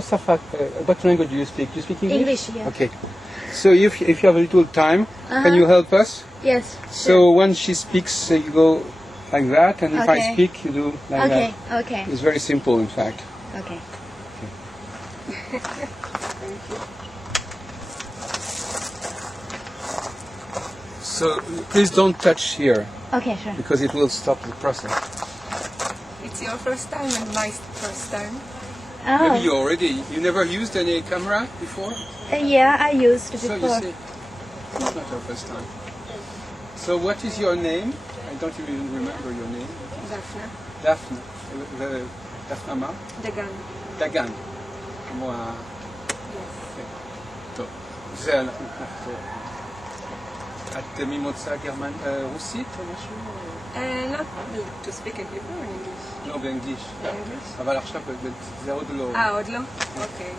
what language do you speak? Do you speak English? English, yeah. Okay. So if you have a little time, can you help us? Yes. So when she speaks, you go like that, and if I speak, you do like that. Okay. It's very simple, in fact. Okay. So please don't touch here, Okay, sure. because it will stop the process. It's your first time and my first time. Oh. Maybe you never used any camera before? Yeah, I used So before. you see, it's not your first time. So what is your name? I don't even remember your name. Dafna. Dafna. Dafna מה? דגן. דגן. כמו ה... טוב. זה אנחנו ככה. את ממוצא רוסית או משהו? Not to speak in Hebrew or in English? לא, באנגליש. English? אבל עכשיו זה עוד לא... עוד לא? אוקיי.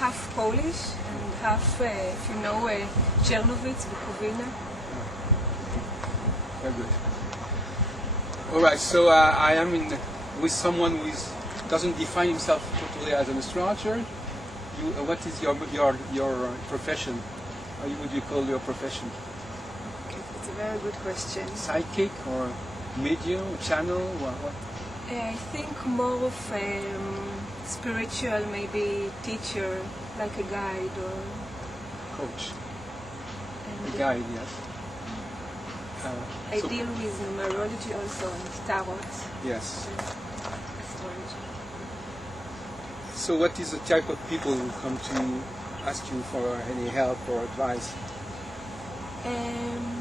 Half Polish and half, if you know, Czernowitz בקובינה. Very good. All right, so I am with someone who doesn't define himself totally as an astrologer. What is your profession? How would you call your profession? Okay, it's a very good question. Psychic or medium, channel? What? I think more of spiritual, maybe teacher, like a guide or... Coach. And A guide, yes. I deal with numerology also and tarot. Yes. Astrology. So what is the type of people who come to ask you for any help or advice?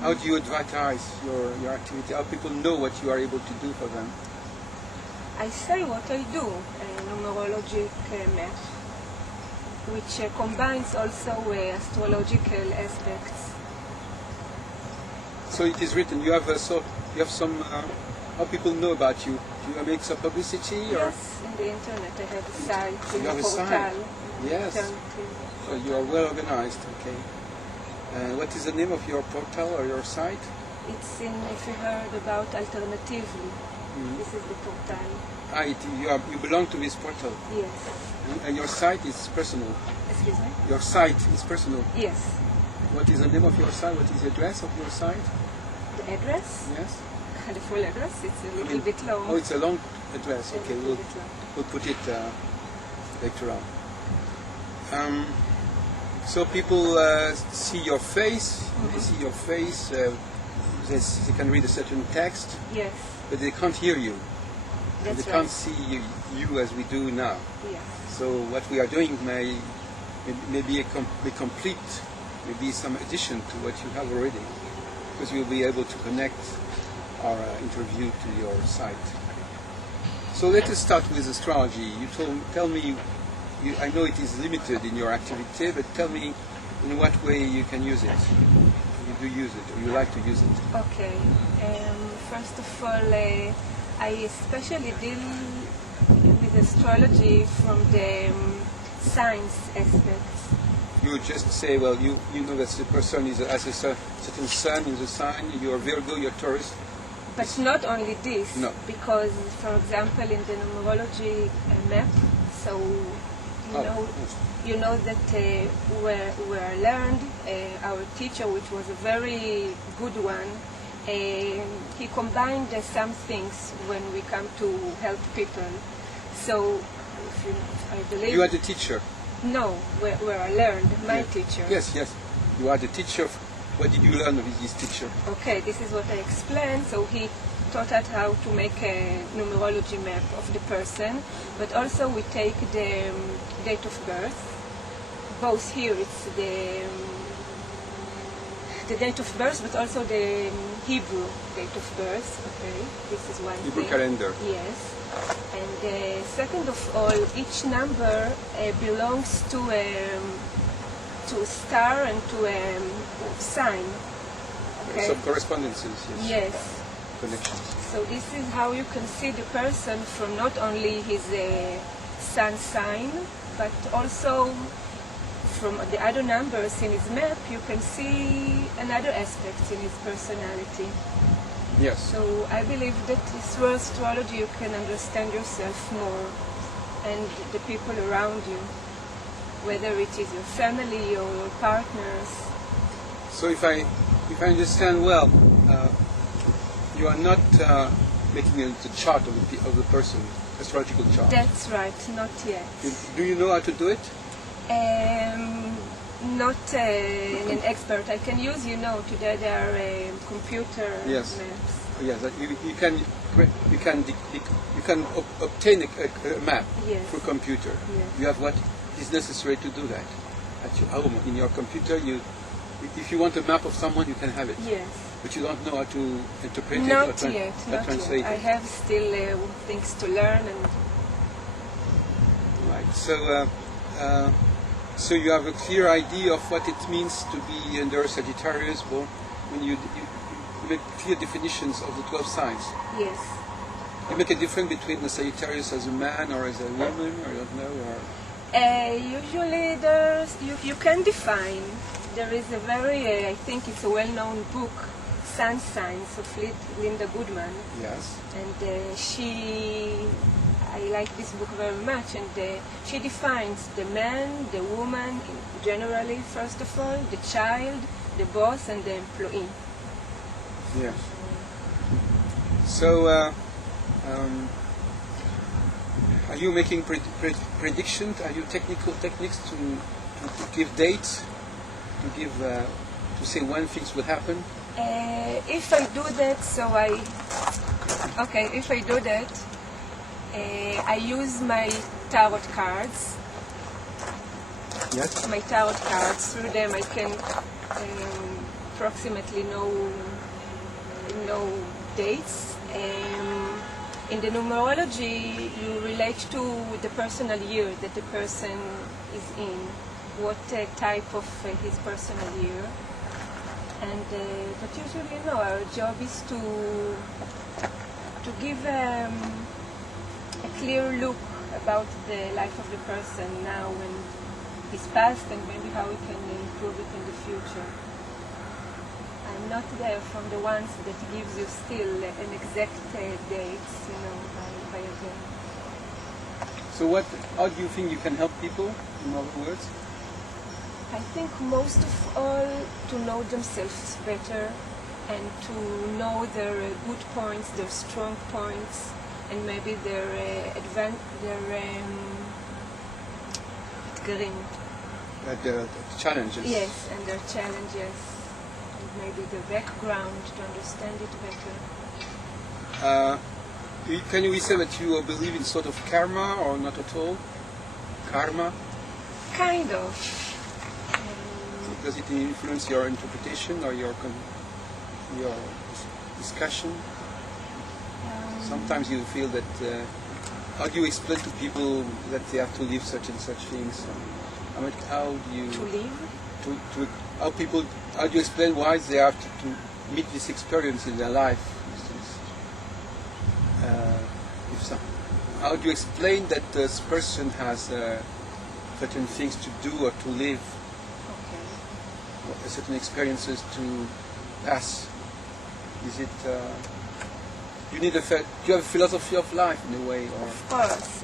How do you advertise your activity? How people know what you are able to do for them? I say what I do, numerologic math, which combines also astrological aspects. So it is written. You have some. How people know about you? Do you make some publicity? Or? Yes, in the internet I have a site, You have a portal. site? Yes. Eternity. So you are well organized. Okay. What is the name of your portal or your site? It's in, if you heard about Alternatively, this is the portal. You belong to this portal. Yes. And your site is personal. Excuse me? Your site is personal. Yes. What is the name of your site? What is the address of your site? The address? Yes. The full address, it's a little bit long. Oh, it's a long address. Okay, A little bit long. we'll put it later on. So people see your face. They see your face. They can read a certain text, Yes. but they can't hear you. That's They can't right. see you as we do now. Yes. So what we are doing may be complete, maybe some addition to what you have already, because you'll be able to connect our interview to your site. So let us start with astrology. Tell me, I know it is limited in your activity, but tell me in what way you can use it. You do use it, or you like to use it. Okay. First of all, I especially deal with astrology from the science aspects. You would just say, well, you know that the person has a certain sun in the sign, you are Virgo, you're Taurus. But not only this, No. because, for example, in the numerology map, so you know that we learned our teacher, which was a very good one. He combined some things when we come to help people. So, I believe You are the teacher. no, where I learned my teacher. Yes. You are the teacher. What did you learn with this teacher? Okay, this is what I explained. So he taught us how to make a numerology map of the person, but also we take the date of birth. Both here it's the date of birth, but also the Hebrew date of birth. Okay, this is one Hebrew thing. calendar. Yes. And second of all, each number belongs to a star and to a sign. Okay. Some correspondences, yes. Yes. Connections. So this is how you can see the person from not only his sun sign, but also from the other numbers in his map, you can see another aspect in his personality. Yes. So I believe that through astrology you can understand yourself more and the people around you. whether it is your family or your partners. So if I understand well, you are not making the chart of the person, astrological chart. That's right, not yet. Do you know how to do it? Not an expert. I can use, today there are computer Yes. maps. Yes, you can obtain a map Yes. through computer. Yes. You have what is necessary to do that at your home in your computer. If you want a map of someone, you can have it. Yes. But you don't know how to interpret it Not or yet. translate I it. have still things to learn, and Right. So you have a clear idea of what it means to be under Sagittarius. Well, when you make clear definitions of the 12 signs. yes. You make a difference between the Sagittarius as a man or as a woman, or I don't know, or Usually you can define. There is a very, I think it's a well-known book, Sun Signs of Linda Goodman. yes. And I like this book very much, and she defines the man, the woman, generally, first of all, the child, the boss, and the employee. Yes. So, are you making predictions? Are you technical techniques to give dates, to say when things will happen? If I do that, I use my tarot cards. Yes. My tarot cards. Through them, I can approximately know dates. In the numerology, you relate to the personal year that the person is in, what type of his personal year. And but usually, our job is to give a clear look about the life of the person now and his past, and maybe how we can improve it in the future. I'm not there from the ones that gives you still an exact date, by a day. So how do you think you can help people, in other words? I think most of all to know themselves better and to know their good points, their strong points, and maybe their The challenges. Yes, and their challenges, and maybe the background to understand it better. Can we say that you believe in sort of karma or not at all? Karma? Kind of. Does it influence your interpretation or your discussion? Sometimes you feel that. How do you explain to people that they have to live such and such things? How do you To live? How do you explain why they have to meet this experience in their life? For instance, how do you explain that this person has certain things to do or to live? Okay. Certain experiences to pass. Is it? You need do you have a philosophy of life in a way, or? Of course.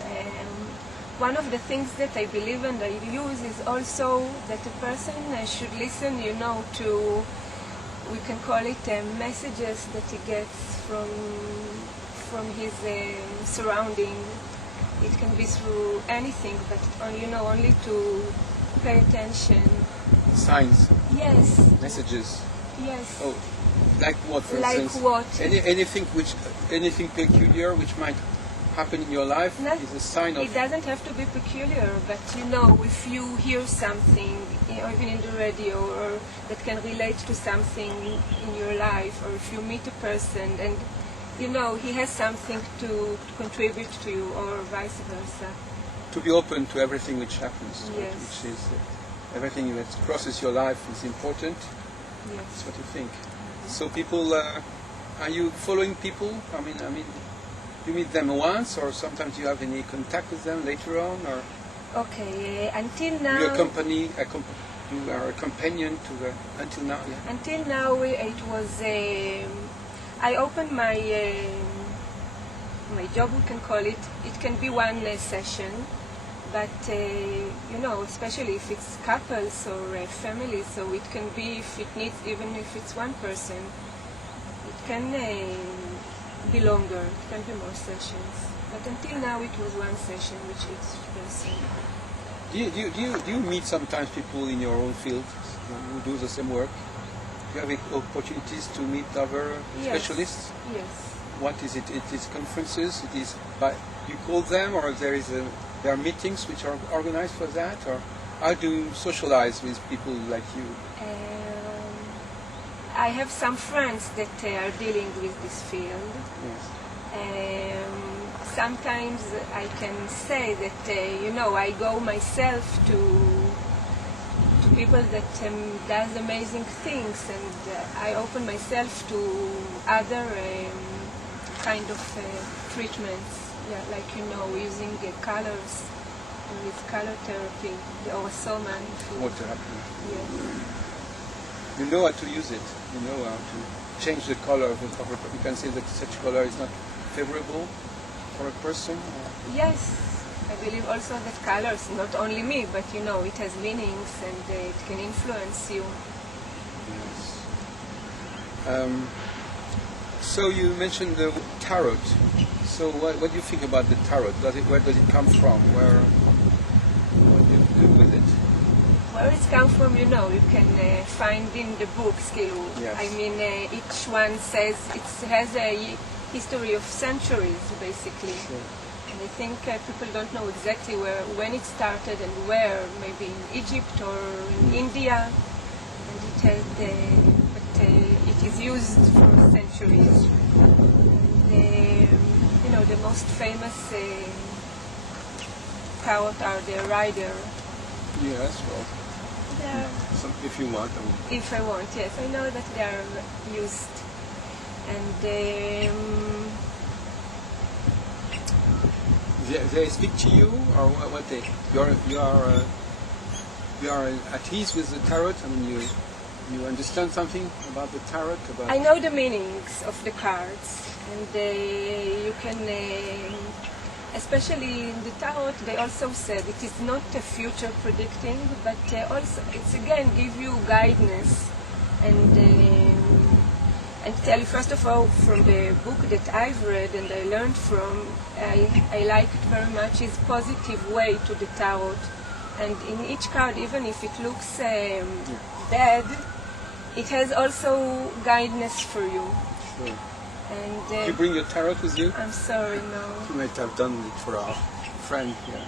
One of the things that I believe and I use is also that a person should listen, to, we can call it messages that he gets from his surrounding. It can be through anything, but only to pay attention. Signs. Yes. Messages. Yes. Oh, like what, for Like instance? what? Anything peculiar which might happen in your life is a sign of. It doesn't have to be peculiar, but if you hear something, even in the radio, or that can relate to something in your life, or if you meet a person and he has something to contribute to you, or vice versa. To be open to everything which happens, Yes. which is everything that crosses your life is important. Yes. That's what you think. So people, are you following people? I mean, you meet them once, or sometimes you have any contact with them later on, or Okay. Until now. you accompany, you are a companion to the until now. Yeah. Until now, it was. I opened my job. We can call it. It can be one session, but you know, especially if it's couples or families, so it can be, if it needs, even if it's one person, it can be longer, it can be more sessions. But until now it was one session which each person. Do you meet sometimes people in your own field who do the same work? Do you have opportunities to meet other specialists? Yes. What is it? It is conferences? It is you call them, or there are meetings which are organized for that, or how do you socialize with people like you? I have some friends that are dealing with this field. Yes. Sometimes I can say that you know, I go myself to people that does amazing things, and I open myself to other kind of treatments. Yeah, like, you know, using colors with color therapy or soma. What therapy? Yes. You know how to use it. You know how to change the color of a cover. You can say that such color is not favorable for a person. Yes, I believe also that colors, not only me, but you know, it has meanings and it can influence you. Yes. So you mentioned the tarot. So what do you think about the tarot? Where does it come from? What do you do with it? Where it comes from, you know, you can find in the books. Yes. I mean, each one says it has a history of centuries, basically. Sure. And I think people don't know exactly when it started and where, maybe in Egypt or in India. And it has, but it is used for centuries. And, you know, the most famous tarot are the Rider. Yes, well, if you want. If I want, yes. I know that they are used. And they speak to you, or what they? You are at ease with the tarot. I mean, you understand something about the tarot. I know the meanings of the cards, and you can, especially in the tarot, they also said it is not a future predicting, but also it's again give you guidance and tell you, first of all, from the book that I've read and I learned from, I like it very much, is positive way to the tarot. And in each card, even if it looks dead, it has also guidance for you. Sure. And do you bring your tarot with you? I'm sorry, no. You might have done it for our friend here.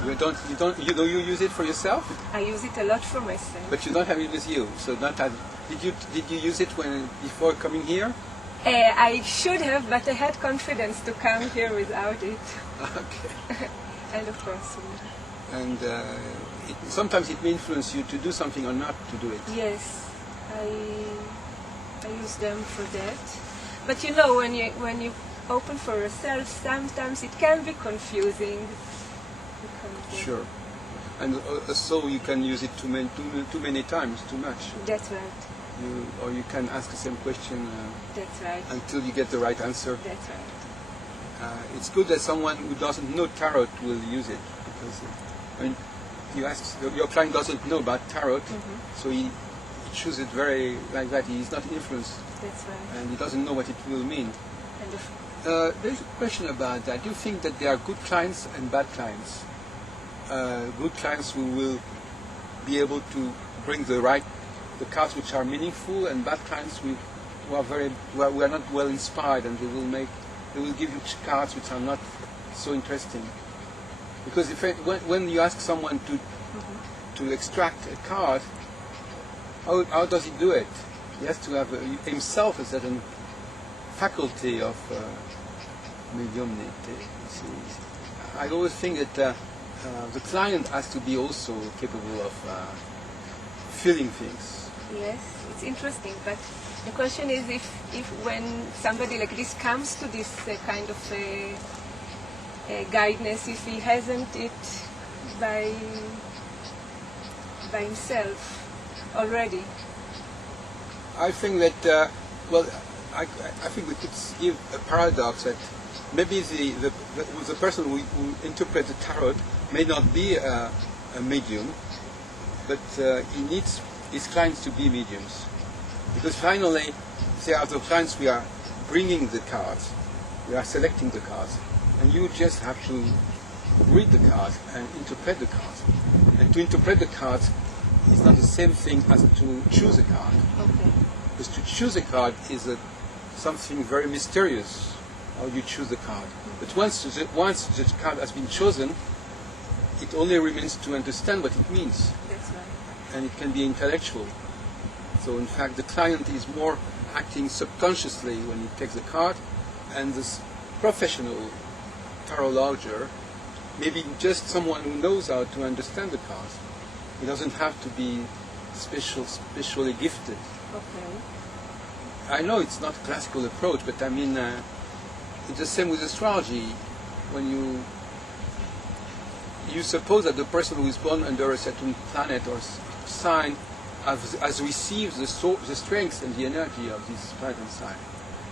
I would not. You use it for yourself? I use it a lot for myself. But you don't have it with you, so not have. Did you use it before coming here? I should have, but I had confidence to come here without it. Okay. And of course. And sometimes it may influence you to do something or not to do it. Yes, I use them for that. But you know, when you open for yourself, sometimes it can be confusing. Sure. And so you can use it too many times, too much. That's right. Or you can ask the same question That's right. until you get the right answer. That's right. It's good that someone who doesn't know tarot will use it, because I mean, your client doesn't know about tarot, so he chooses it very like that. He is not influenced. That's right. And he doesn't know what it will mean. And there's a question about that. Do you think that there are good clients and bad clients? Good clients who will be able to bring the cards which are meaningful, and bad clients who are not well inspired, and they will give you cards which are not so interesting. Because when you ask someone to extract a card, how does he do it? He has to have himself a certain faculty of mediumnity. I always think that the client has to be also capable of feeling things. Yes, it's interesting, but the question is if when somebody like this comes to this kind of guidance, if he hasn't it by himself already. I think that, I think we could give a paradox that maybe the person who interprets the tarot may not be a medium, but he needs his clients to be mediums. Because finally, say as the clients we are bringing the cards, we are selecting the cards, and you just have to read the cards and interpret the cards. And to interpret the cards is not the same thing as to choose a card. Okay. Because to choose a card is something very mysterious, how you choose the card. But once the card has been chosen, it only remains to understand what it means. That's right. And it can be intellectual. So in fact the client is more acting subconsciously when he takes the card, and this professional tarologer may be just someone who knows how to understand the cards. He doesn't have to be specially gifted. Okay. I know it's not a classical approach, but I mean, it's the same with astrology. When you suppose that the person who is born under a certain planet or sign has received the strength and the energy of this planet and sign.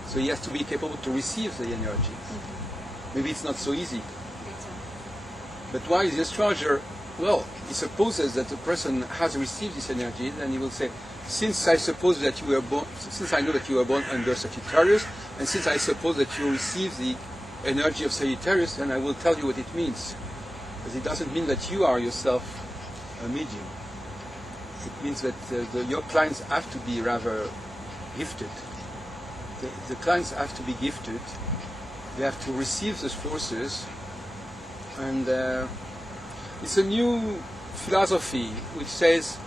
So he has to be capable to receive the energy. Mm-hmm. Maybe it's not so easy. But why is the astrologer? Well, he supposes that the person has received this energy, and he will say, since I know that you were born under Sagittarius, and since I suppose that you receive the energy of Sagittarius, then I will tell you what it means. Because it doesn't mean that you are yourself a medium. It means that your clients have to be rather gifted. The clients have to be gifted. They have to receive those forces. And it's a new philosophy which says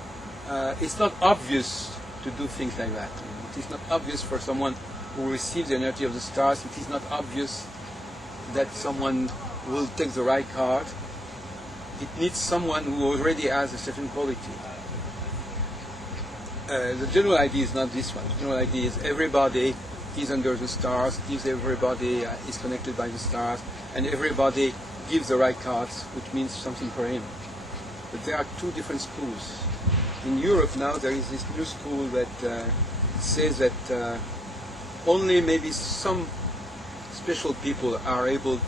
it's not obvious to do things like that. It is not obvious for someone who receives the energy of the stars. It is not obvious that someone will take the right card. It needs someone who already has a certain quality. The general idea is not this one. The general idea is everybody is under the stars, everybody is connected by the stars, and everybody gives the right cards, which means something for him. But there are two different schools. In Europe now there is this new school that says that only maybe some special people are able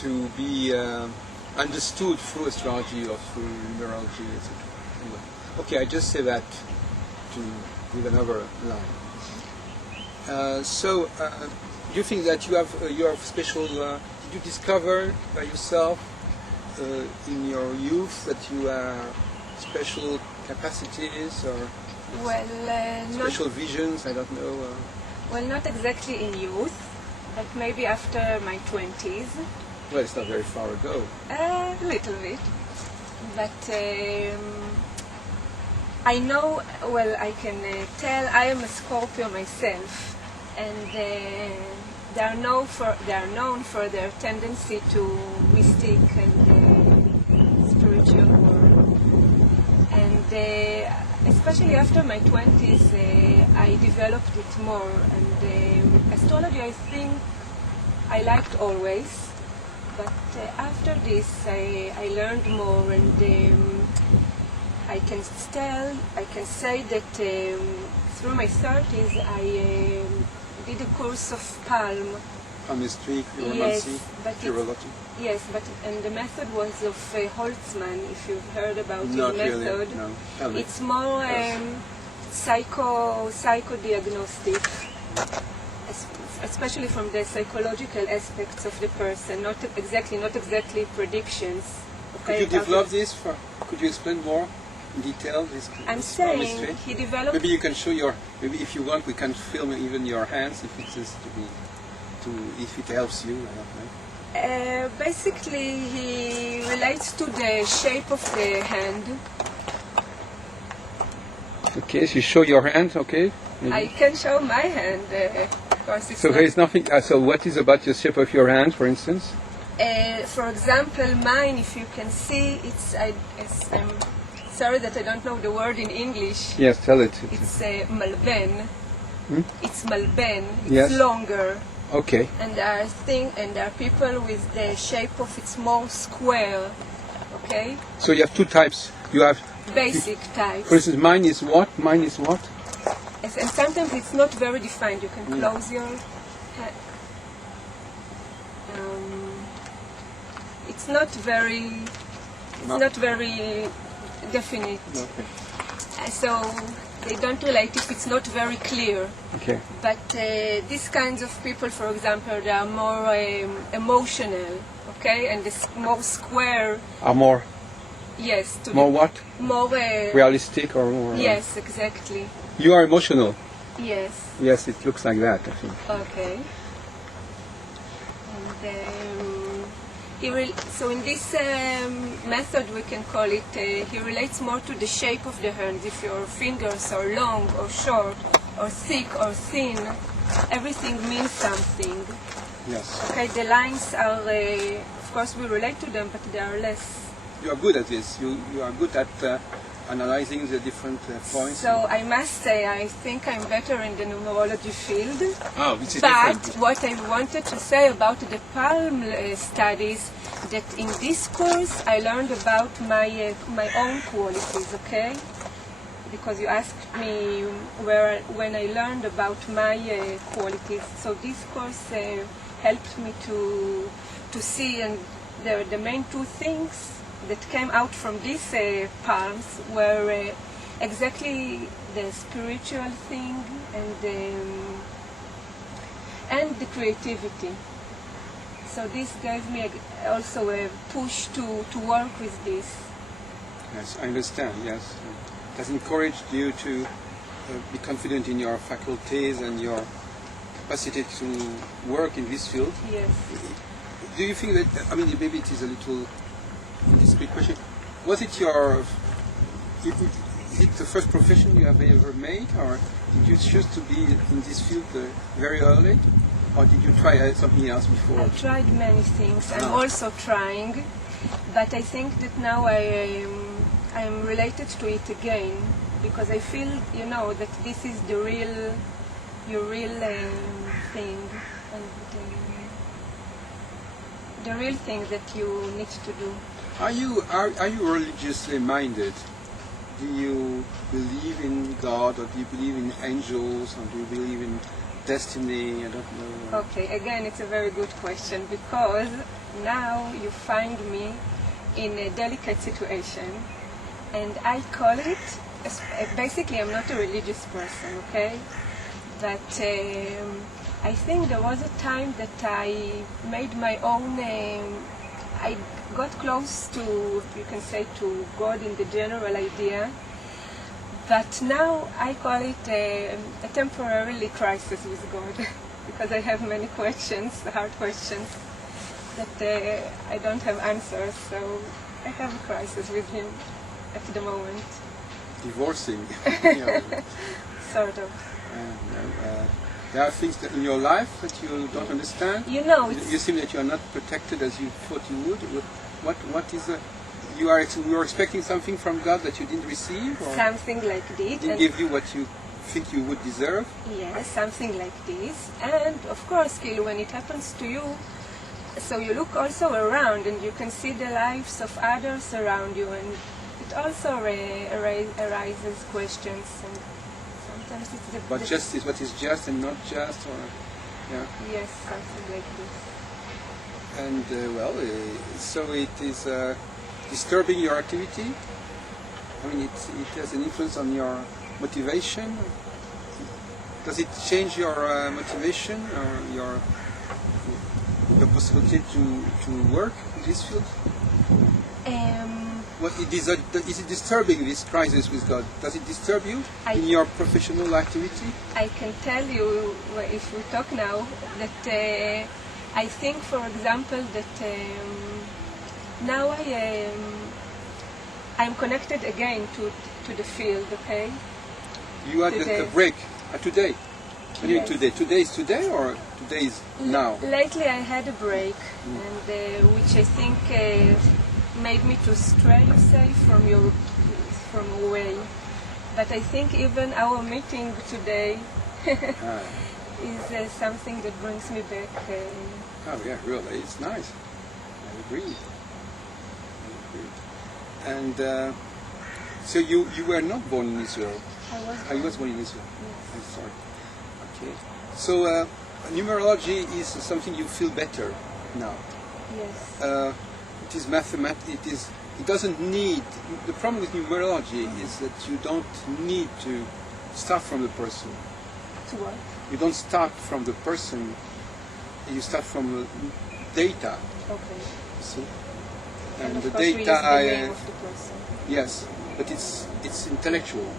to be understood through astrology or through numerology, etc. Anyway. Okay, I just say that to give another line. So, do you think that you have special? Did you discover by yourself in your youth that you have special capacities or special visions? I don't know. Well, not exactly in youth, but maybe after my 20s. Well, it's not very far ago. A little bit, but I know. Well, I can tell I am a Scorpio myself. And they are known for their tendency to mystic and spiritual world. And especially after my 20s, I developed it more. And astrology, I think, I liked always. But after this, I learned more, and I can say that through my 30s, I did a course of palm. Palmistry, Yes, urology. Yes, and the method was of Holtzman, if you've heard about Not his method. really, no. Tell me. It's more psychodiagnostic, especially from the psychological aspects of the person, not exactly predictions. Could you develop this? Could you explain more in detail this saying palmistry? he developed. Maybe you can show maybe if you want, we can film even your hands if it is if it helps you. I don't know. Basically, he relates to the shape of the hand. Okay, so you show your hand, okay? Maybe. I can show my hand, because it's so there is nothing. So what is about the shape of your hand, for instance? For example, mine, if you can see, I'm sorry that I don't know the word in English. Yes, tell it. It's malben. It's malben. It's yes. longer. Okay. And there are people with the shape of it's more square. Okay. So you have two types. You have basic types. For instance, mine is what? Mine is what? And sometimes it's not very defined. You can close your hand. It's not very definite. Okay. So they don't relate if it's not very clear. Okay. But these kinds of people, for example, they are more emotional, okay, and more square. Are more Yes. more what? More. Realistic or more? Yes, exactly. You are emotional. Yes. Yes, it looks like that, I think. Okay. And so in this method, we can call it, he relates more to the shape of the hands. If your fingers are long or short or thick or thin, everything means something. Yes. Okay, the lines are, of course, we relate to them, but they are less. You are good at this. You are good at analyzing the different points. So I must say, I think I'm better in the numerology field. Oh, which is But different. what I wanted to say about the palm studies, that in this course I learned about my own qualities, okay? Because you asked me when I learned about my qualities. So this course helped me to see, and the main two things that came out from these palms were exactly the spiritual thing and the creativity. So this gave me also a push to work with this. Yes, I understand, yes. It has encouraged you to be confident in your faculties and your capacity to work in this field. Yes. Do you think that, I mean, maybe it is a little indiscreet question. Was it is it the first profession you have ever made, or did you choose to be in this field very early, or did you try something else before? I tried many things. I'm also trying, but I think that now I'm related to it again, because I feel, that this is your real thing, and the real thing that you need to do. Are you religiously minded? Do you believe in God, or do you believe in angels, or do you believe in destiny? I don't know. Okay, again, it's a very good question, because now you find me in a delicate situation, and I call it, basically I'm not a religious person, okay? But I think there was a time that I made my own, I got close to, you can say, to God in the general idea, but now I call it a temporarily crisis with God, because I have many questions, hard questions, that I don't have answers, so I have a crisis with Him at the moment. Divorcing. Sort of. There are things in your life that you don't understand. You seem that you are not protected as you thought you would. What is you are expecting something from God that you didn't receive, or something like this. He didn't give you what you think you would deserve? Yes, something like this. And of course, when it happens to you, so you look also around and you can see the lives of others around you, and it also arises questions. And sometimes it's but justice, what is just and not just, or yes, something like this. And so it is disturbing your activity. I mean, it has an influence on your motivation. Does it change your motivation or your possibility to work in this field? Is it disturbing, this crisis with God? Does it disturb you in your professional activity? I can tell you, if we talk now, that I think, for example, that now I'm connected again to the field, okay? You had a break today. What do you mean today? Today is today, or today is now? Lately I had a break, and which I think made me to stray, you say, from away. But I think even our meeting today is something that brings me back. Oh yeah, really, it's nice. I agree. And so you were not born in Israel? I was born in Israel. Yes. I'm sorry. Okay. So numerology is something you feel better now. Yes. It is mathematics. It doesn't need. The problem with numerology is that you don't need to start from the person. To what? You don't start from the person. You start from data. Okay. See? And the of course we use data. the name of the person. Yes, but it's intellectual.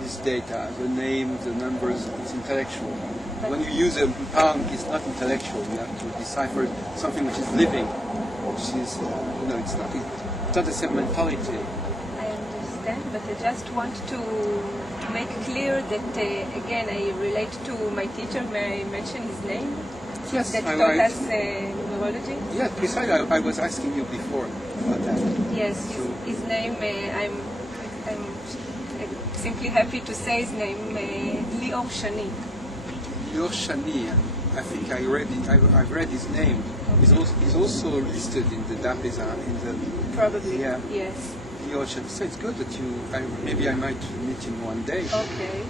This data, the name, the numbers, it's intellectual. When you use a pound, it's not intellectual. You have to decipher something which is living, which is, it's not the same mentality. I understand, but I just want to make clear that, again, I relate to my teacher. May I mention his name? Yes, that taught us numerology? Yeah, precisely. I was asking you before about that. Yes, his name, I'm simply happy to say his name, Lior Shani. Lior Shani, I think I've read his name. He's also listed in the Dafna, Probably, yeah. yes. Lior Shani. So it's good that maybe I might meet him one day. Okay.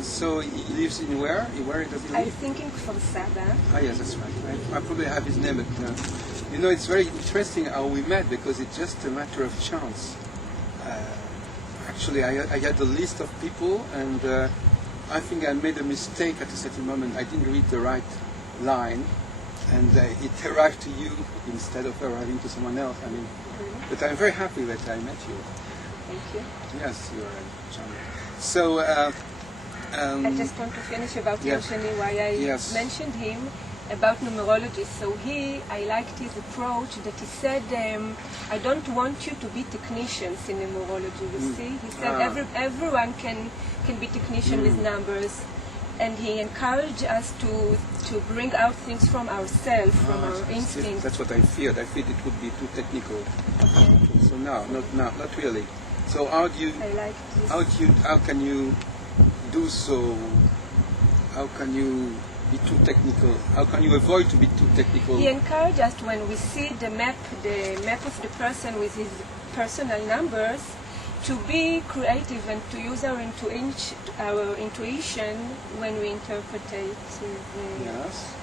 So he lives in where? Where does he live? I'm thinking from Saba. Ah, yes, that's right. I probably have his name, but it's very interesting how we met because it's just a matter of chance. Actually, I had a list of people, and I think I made a mistake at a certain moment. I didn't read the right line, and it arrived to you instead of arriving to someone else. But I'm very happy that I met you. Thank you. Yes, you are charming. So. I just want to finish about Lior Shani, why I mentioned him about numerology. So I liked his approach that he said, I don't want you to be technicians in numerology, you see. He said everyone can be technician with numbers, and he encouraged us to bring out things from ourselves, from our instincts. That's what I feared. I feared it would be too technical. Okay. So no, not really. So how can you do so? How can you be too technical? How can you avoid to be too technical? He encouraged us when we see the map of the person with his personal numbers, to be creative and to use our intuition when we interpret it. Yes.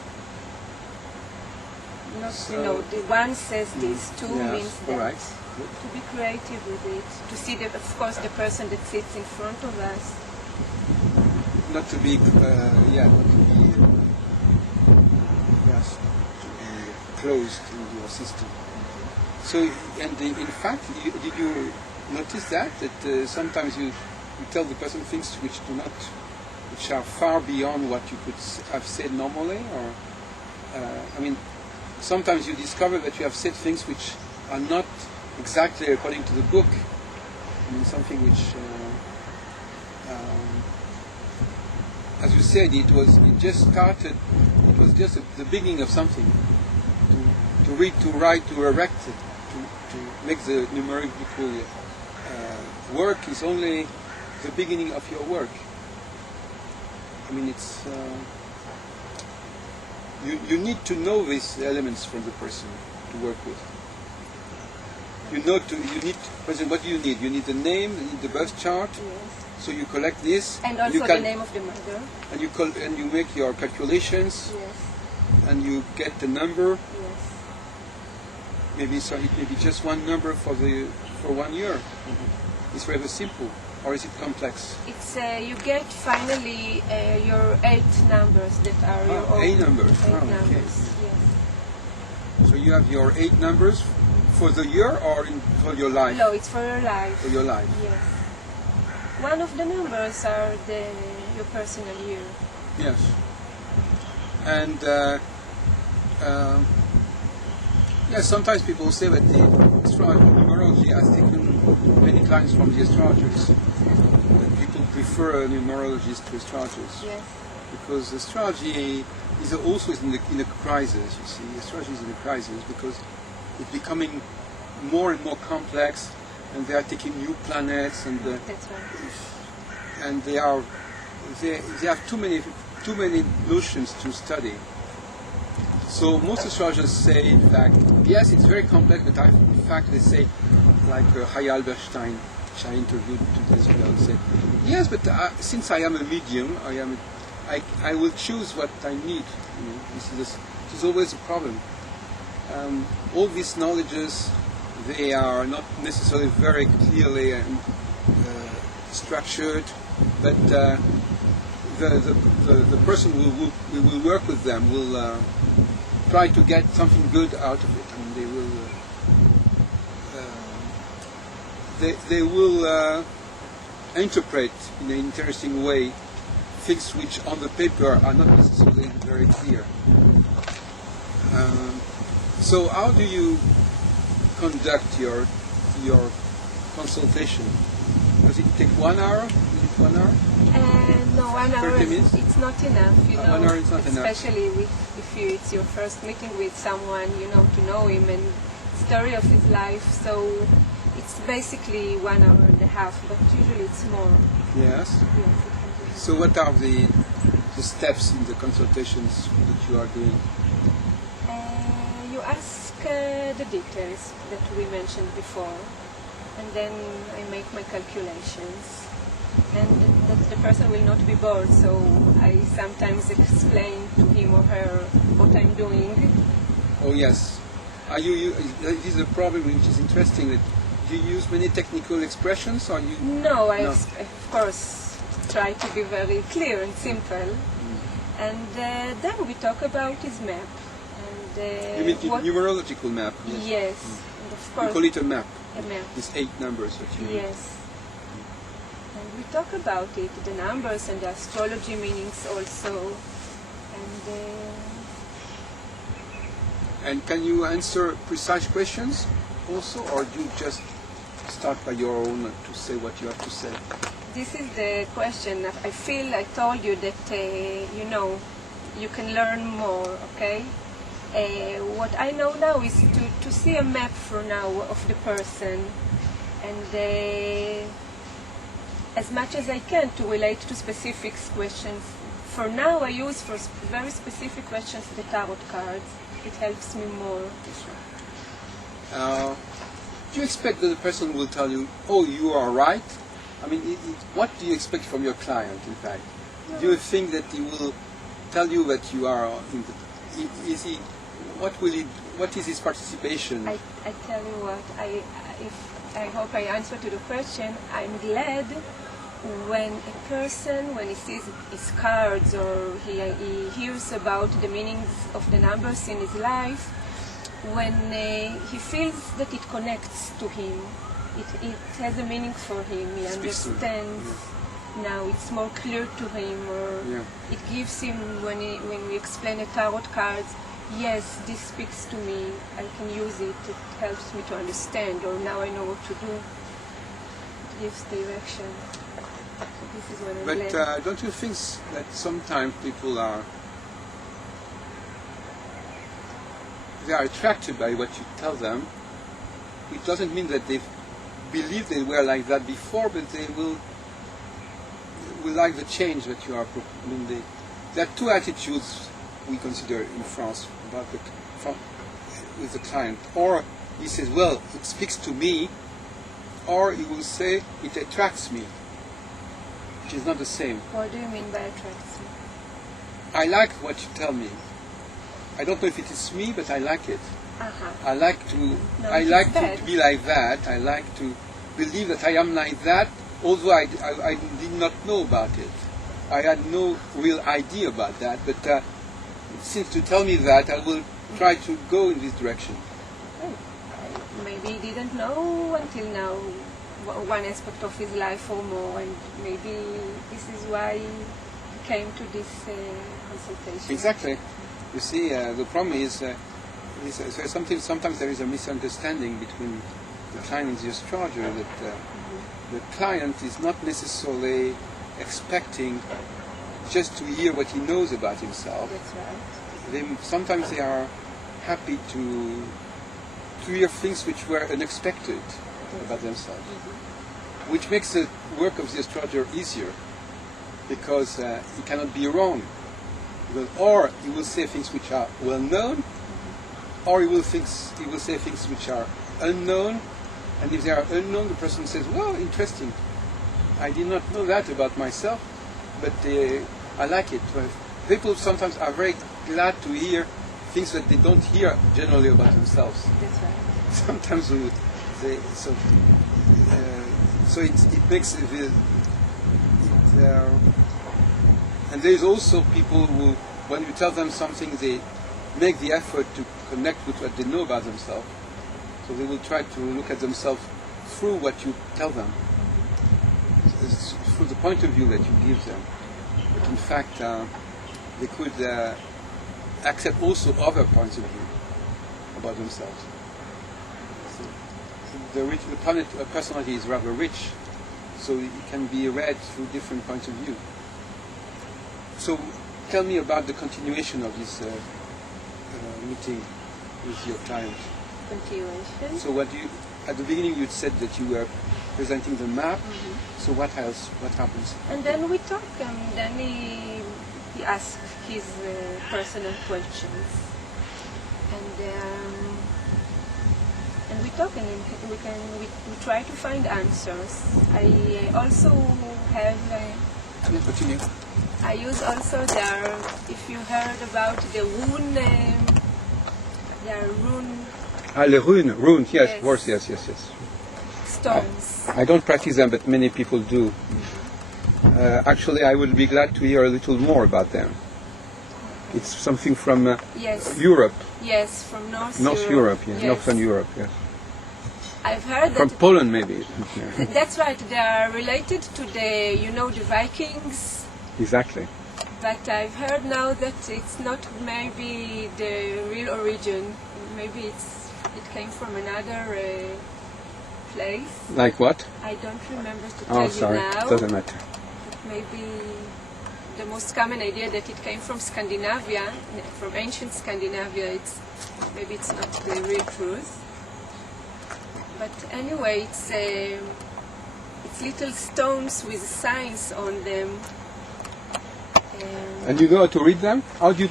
Not, the one says this, two means that. Right. To be creative with it, to see, of course, the person that sits in front of us. Not to be, closed in your system. So, and in fact, did you notice that sometimes you tell the person things which are far beyond what you could have said normally, or sometimes you discover that you have said things which are not exactly according to the book. Something which. As you said, it just started. It was just the beginning of something. To read, to write, to erect it, to make the numerical work is only the beginning of your work. It's you need to know these elements from the person to work with. For example, what do you need? You need the name, you need the birth chart. Yes. So you collect this, and also the name of the mother, and you make your calculations, and you get the number. Yes. Maybe it may be just one number for 1 year. It's rather simple, or is it complex? It's you get finally your 8 numbers that are your own. 8 numbers. Eight numbers. Okay. Yes. So you have your 8 numbers for the year, or for your life? No, it's for your life. For your life. Yes. One of the numbers are your personal year. Yes. And sometimes people say that the numerology has taken many clients from the astrologers. That people prefer numerologists to astrologers. Yes. Because astrology is also in a crisis. You see, astrology is in a crisis because it's becoming more and more complex. And they are taking new planets, and that's right. And they have too many notions to study. So most astrologers say, in fact, yes, it's very complex, but in fact they say, like Hayal Bernstein, which I interviewed 2 days ago, said, yes, but since I am a medium, I will choose what I need. You know, this is always a problem. All these knowledges, they are not necessarily very clearly structured, but the person who will work with them will try to get something good out of it. I mean, they will interpret in an interesting way things which on the paper are not necessarily very clear. So how do you conduct your consultation? Does it take 1 hour? Is it 1 hour? No, 1 hour. 30 minutes? It's not enough. You know, 1 hour is not enough. especially if it's your first meeting with someone, to know him and story of his life. So it's basically 1 hour and a half, but usually it's more. Yes. Yes, it can be. So what are the steps in the consultations that you are doing? You ask the details that we mentioned before, and then I make my calculations. And that the person will not be bored, so I sometimes explain to him or her what I'm doing. Oh yes. This is a problem which is interesting, that you use many technical expressions, or you... No, of course try to be very clear and simple. And then we talk about his map. And You mean the numerological map? Yes, and of course. You call it a map? A map. These 8 numbers that you Yes. And we talk about it, the numbers and the astrology meanings also. And can you answer precise questions also, or do you just start by your own to say what you have to say? This is the question. I feel I told you that, you can learn more, okay? What I know now is to see a map for now of the person, and as much as I can to relate to specific questions. For now I use for very specific questions the tarot cards. It helps me more. Do you expect that the person will tell you, oh, you are right? I mean, what do you expect from your client, in fact? No. Do you think that he will tell you that you are in the... What is his participation? I tell you what, I hope I answer to the question. I'm glad when a person, when he sees his cards or he hears about the meanings of the numbers in his life, when he feels that it connects to him, it has a meaning for him, he understands. Now it's more clear to him, or it gives him, when we explain the tarot cards, yes, this speaks to me, I can use it, it helps me to understand, or now I know what to do. It gives direction. So this is what I'm glad. Don't you think that sometimes people are attracted by what you tell them? It doesn't mean that they believe they were like that before, but they will like the change that you are. I mean, there are 2 attitudes we consider in France about with the client. Or he says, well, it speaks to me, or he will say, it attracts me, which is not the same. What do you mean by attracts me? I like what you tell me. I don't know if it is me, but I like it. I like to be like that. I like to believe that I am like that, although I did not know about it. I had no real idea about that, but it seems to tell me that I will try to go in this direction. Maybe he didn't know until now one aspect of his life or more, and maybe this is why he came to this consultation. Exactly. You see, the problem is sometimes there is a misunderstanding between the client and the astrologer, that the client is not necessarily expecting just to hear what he knows about himself. That's right. Sometimes they are happy to hear things which were unexpected about themselves, which makes the work of the astrologer easier, because he cannot be wrong. Because, or he will say things which are well known, or he will say things which are unknown, And if they are unknown, the person says, well, interesting. I did not know that about myself, but I like it. People sometimes are very glad to hear things that they don't hear generally about themselves. That's right. Sometimes so it makes it, and there is also people who, when you tell them something, they make the effort to connect with what they know about themselves. So they will try to look at themselves through what you tell them, through the point of view that you give them. But in fact, they could accept also other points of view about themselves. So the personality is rather rich, so it can be read through different points of view. So tell me about the continuation of this meeting with your client. Continuation. So at the beginning you said that you were presenting the map. So what else? What happens? And then we talk, and then he asks his personal questions, and we talk, and we try to find answers. I also have. Continue. I use also if you heard about the rune, Les runes, yes, Yes. of course, yes. stones. I don't practice them, but many people do. Actually, I would be glad to hear a little more about them. It's something from Yes. Europe, Yes, from North Europe, yes. Yes. Northern Europe, yes. I've heard From that. Poland, maybe. Yeah. That's right. They are related to the Vikings. Exactly. But I've heard now that it's not maybe the real origin. Maybe it came from another place. Like what? I don't remember to tell Oh, sorry, you now. doesn't matter. Maybe the most common idea that it came from Scandinavia, from ancient Scandinavia. Maybe it's not the real truth. But anyway, it's little stones with signs on them. And you know how to read them? How do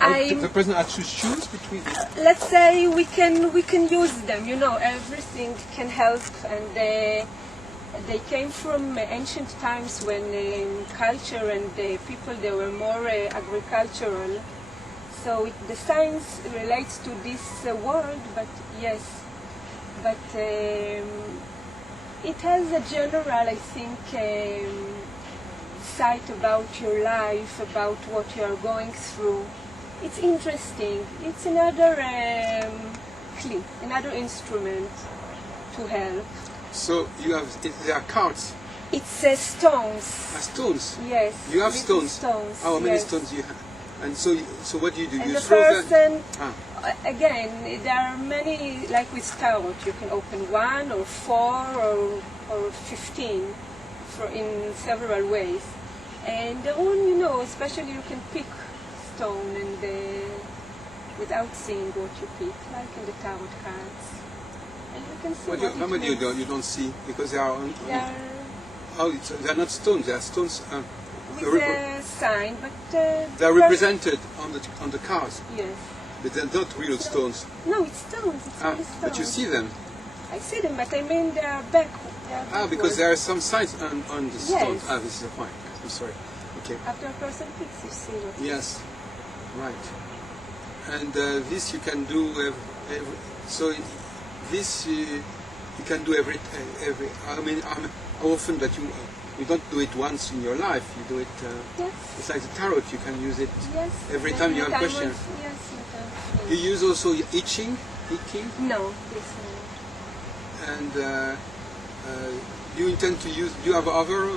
I'm- the person has to choose between them? Let's say we can use them. Everything can help, and they came from ancient times when culture and the people they were more agricultural. So the science relates to this world, but yes, but it has a general, I think, sight about your life, about what you are going through. It's interesting. It's another kli, another instrument to help. So there are cards. It's stones. Stones. Yes. You have little stones. How many yes. stones you have? And so what do? And You the throw them? person, again, there are many, like with tarot, you can open 1 or 4 or 15 in several ways. And the rune, especially you can pick stone and without seeing what you pick, like in the tarot cards. And you can see How many you don't see because they are they're not stones. They are stones. with a sign, but They are represented on the cards, Yes. but they're not real stones. No, it's stones. It's really stones. But you see them. I see them, but I mean they are back. Because there are some signs on the stones. Yes. This is the point. I'm sorry. Okay. After a person picks, you see what. Yes. Right. And this you can do this you can do every. I mean, how often that you don't do it once in your life. You do it. Yes. It's like the tarot. You can use it Yes. every time you have a question. Yes, you can. You use also itching. No, this one. And you intend to use? Do you have other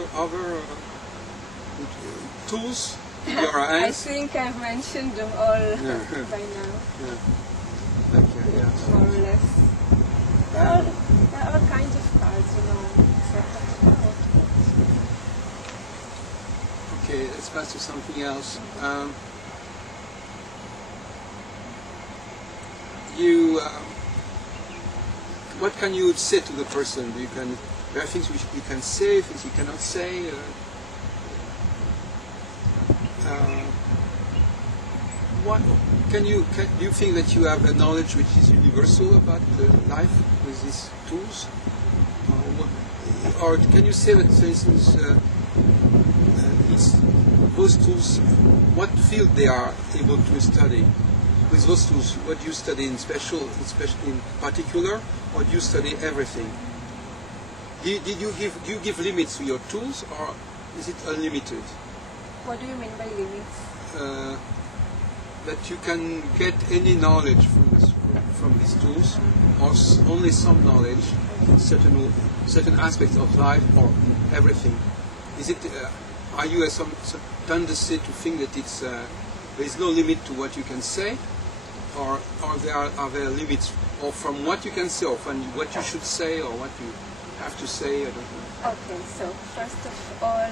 tools in your I hands? think I've mentioned them all Yeah. by now, Yeah. Okay. Yeah. more or less. There are all kinds of cards, except for the tarot. Okay. Let's pass to something else. What can you say to the person? There are things which you can say, things you cannot say. what do you think that you have a knowledge which is universal about life with these tools? Or can you say that, for instance, those tools, what field they are able to study? With those tools, what do you study in particular, or do you study everything? Do you give limits to your tools, or is it unlimited? What do you mean by limits? That you can get any knowledge from these tools, or only some knowledge in certain aspects of life, or everything. Is it? Are you some tendency to think that there is no limit to what you can say, or are there limits, or from what you can say, or from what you should say, or what you have to say? I don't know. Okay, so first of all,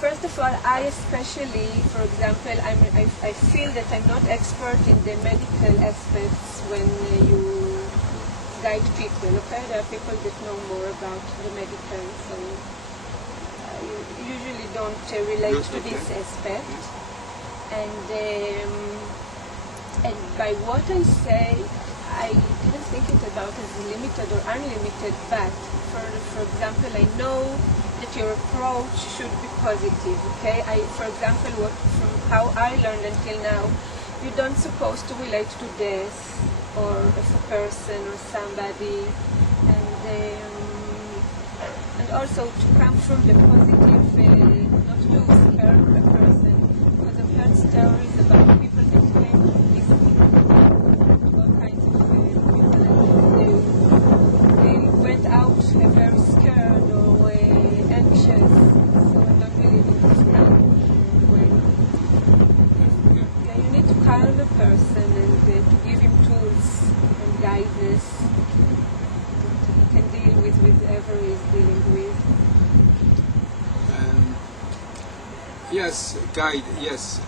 first of all, I especially, for example, I feel that I'm not expert in the medical aspects when you guide people. Okay, there are people that know more about the medical, so you usually don't relate to this aspect. And by what I say, I didn't think it about as limited or unlimited, but for example, I know that your approach should be positive, okay? For example, from how I learned until now, you don't supposed to relate to death or as a person or somebody, and also to come from the positive, not to scare a person, because I've heard stories about people that came to visit all kinds of people, they went out very scared or anxious, so I don't believe in this kind of way. Yeah, you need to calm the person and to give him tools and guidance that he can deal with whatever he's dealing with. Yes, guide, yes.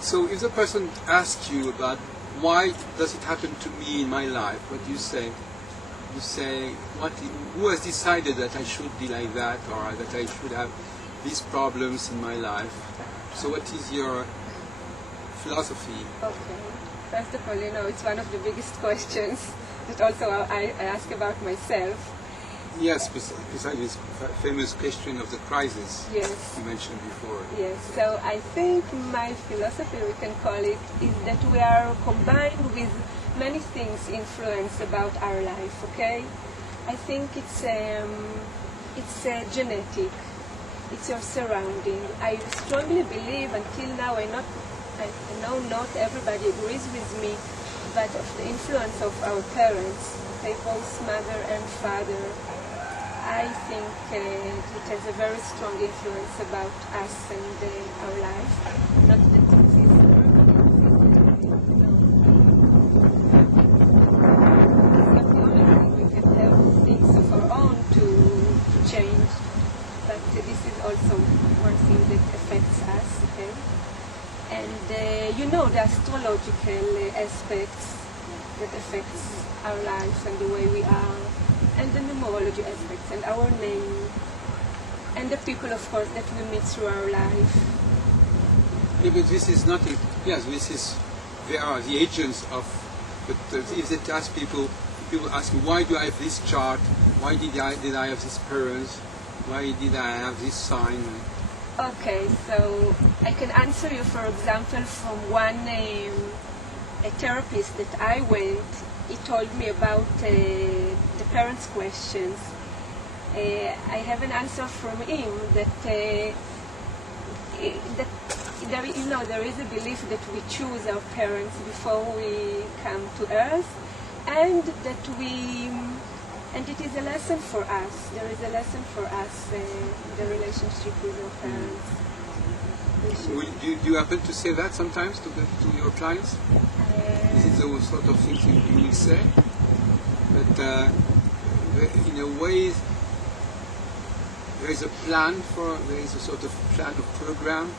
So if the person asks you about why does it happen to me in my life, what do you say? You say, who has decided that I should be like that, or that I should have these problems in my life? So what is your philosophy? Okay. First of all, it's one of the biggest questions that also I ask about myself. Yes, besides this famous question of the crisis yes. you mentioned before. Yes, so I think my philosophy, we can call it, is that we are combined with many things influence about our life, okay? I think it's genetic, it's your surrounding. I strongly believe, until now, I know not everybody agrees with me, but of the influence of our parents, okay, both mother and father, I think it has a very strong influence about us and our life. Not that it is not the only thing. We can have things of our own to change, but this is also one thing that affects us. Okay? And the astrological aspects that affects our lives and the way we are, and the numerology aspects, and our name, and the people, of course, that we meet through our life. Yeah, but this is not, they are the agents of, but if they ask people ask me, why do I have this chart, why did I have this parents, why did I have this sign? Okay, so I can answer you, for example, from one a therapist that I went. He told me about the parents' questions. I have an answer from him that there is a belief that we choose our parents before we come to earth, and it is a lesson for us. There is a lesson for us, the relationship with our parents. Do you happen to say that sometimes to your clients? Is it the sort of things you will say? But in a way, there is a sort of plan of program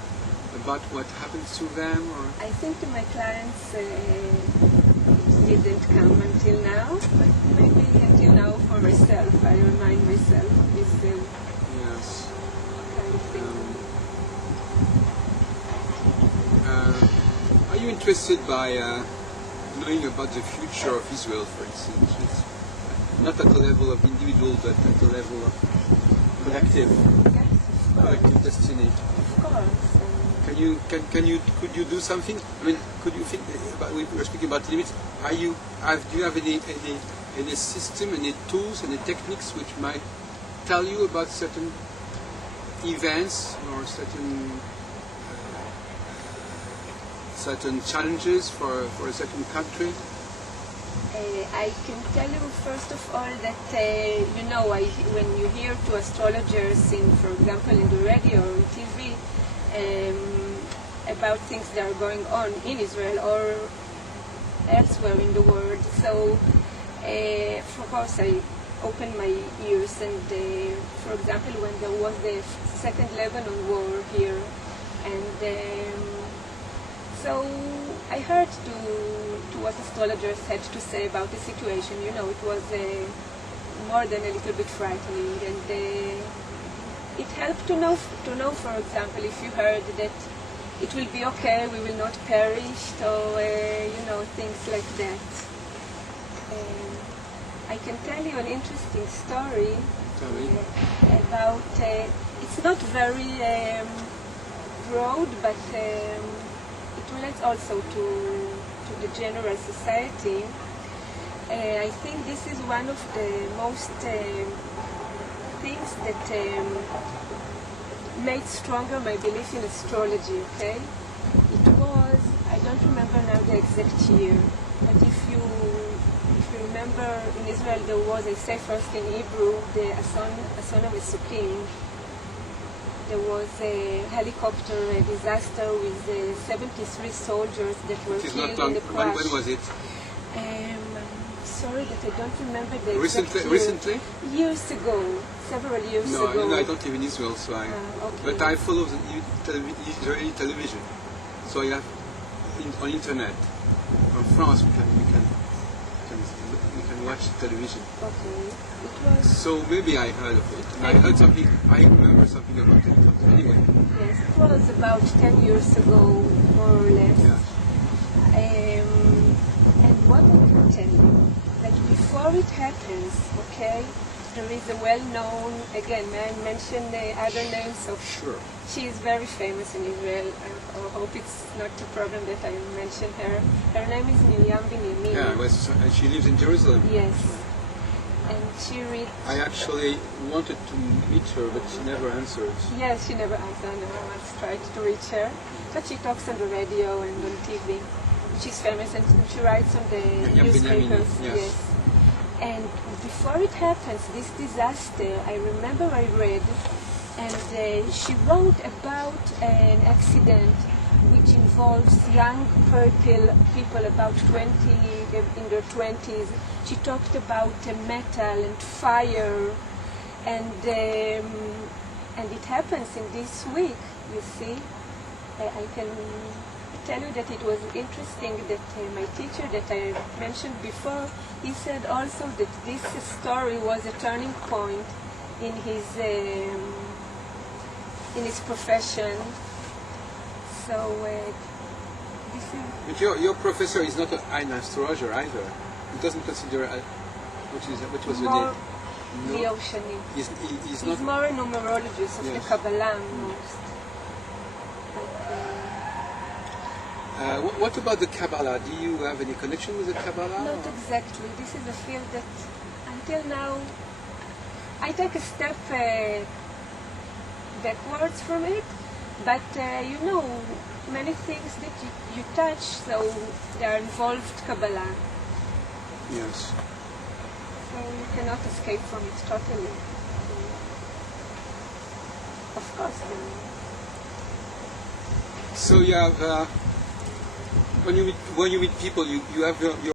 about what happens to them? Or? I think to my clients it didn't come until now, but maybe until now for for myself. I remind myself this Yes. kind of thing. Are you interested by knowing about the future of Israel, for instance? It's not at the level of individual, but at the level of collective, Yes, collective destiny. of course. Could you do something? I mean, could you think about? We were speaking about limits. Do you have any system, any tools, any techniques which might tell you about certain events or certain challenges for a certain country? I can tell you first of all that when you hear to astrologers for example, in the radio or TV about things that are going on in Israel or elsewhere in the world. So, of course, I opened my ears and, for example, when there was the second Lebanon war here, and so I heard to what astrologers had to say about the situation. You know, it was more than a little bit frightening, and it helped to know, for example, if you heard that it will be okay, we will not perish, or things like that. I can tell you an interesting story about. It's not very broad, but it relates also to the general society. I think this is one of the most things that made stronger my belief in astrology, okay? It was, I don't remember now the exact year, but if you remember, in Israel there was, I say first in Hebrew, the Ason HaMesukim. There was a helicopter disaster with 73 soldiers that were killed in the crash. When was it? Sorry that I don't remember the Recently? Years ago, several years ago. No, I don't live in Israel, so okay. But I follow the Israeli television. So I have on internet from France we can watch television. Okay. It was. So maybe I heard of it. And I heard something. I remember something about it. Anyway. Yes, it was about 10 years ago, more or less. Yeah. And what I can tell you, that before it happens, okay, there is a well-known, again, may I mention other names of... Sure. She is very famous in Israel. I hope it's not a problem that I mention her. Her name is Miriam Binyamin. Yeah, she lives in Jerusalem. Yes. And she reads... I actually wanted to meet her, but she never answers. Yes, she never answered. No one once tried to reach her. But she talks on the radio and on TV. She's famous and she writes on the newspapers. Yes. And before it happens, this disaster, I remember I read, and she wrote about an accident which involves young people about 20, in their 20s. She talked about metal and fire, and it happens in this week, you see. I can tell you that it was interesting that my teacher that I mentioned before, he said also that this story was a turning point in his profession. So this is... But your professor is not an astrologer either. He doesn't consider which was the name? Leo Shani. He's not more a numerologist of the Kabbalah most. What about the Kabbalah? Do you have any connection with the Kabbalah? Not exactly. This is a field that, until now, I take a step backwards from it, but many things that you touch, so they are involved Kabbalah. Yes. So you cannot escape from it totally. Of course. So you have, when you meet people, you have your